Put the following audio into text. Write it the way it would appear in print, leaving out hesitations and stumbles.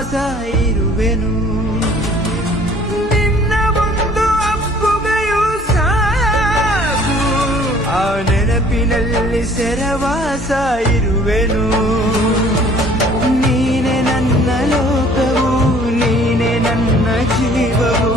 ಶ್ವಾಸ ಇರುವೆನು. ನಿನ್ನ ಒಂದು ಅಪ್ಪುಗೆಯೂ ಸಾಕು, ಆ ನೆನಪಿನಲ್ಲಿ ಸೆರವಾಸ ಇರುವೆನು. ನೀನೆ ನನ್ನ ಲೋಕವು, ನೀನೆ ನನ್ನ ಜೀವವು.